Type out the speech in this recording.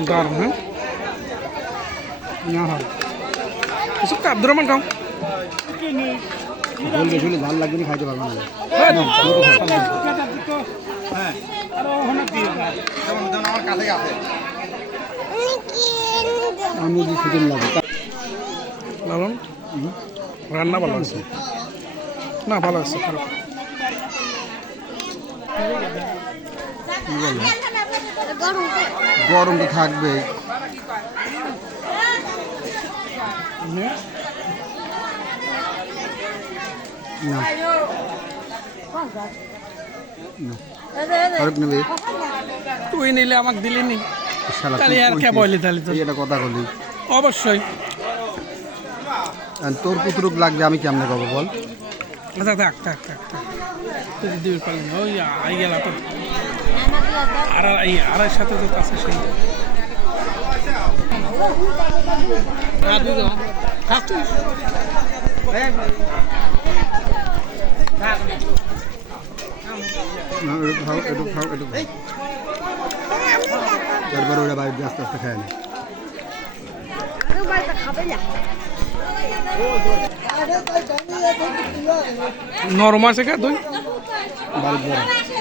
দারুণ হ্যাঁ না হয় এসব তো আব্দুর রহমান খাও বলবে শুনে ঝাল লাগবে না খাইতে পারবো না আমি যে সুদিন লাগে লালন রান্না ভালো আছে না ভালো আছে খারাপ কি বলে গরম তো থাকবে না ফারুক নেবে তুই নিলে আমাকে দিলি নি শালা তাহলে আর কে বলি তাহলে তো এটা কথা বলি অবশ্যই আর তোর কুতুরুক লাগবে আমি কেমনে কব বল আচ্ছা থাক থাক থাক থাক তুই দিবি পারলি না ওই আই গেল তো আর এই আড়াই সাথে তো আছে সেই না একটু খাও একটু খাও একটু খাও তারপরে ওরা বাইরে আস্তে আস্তে খায় না নরম আছে কে তুই বাড়ির বড়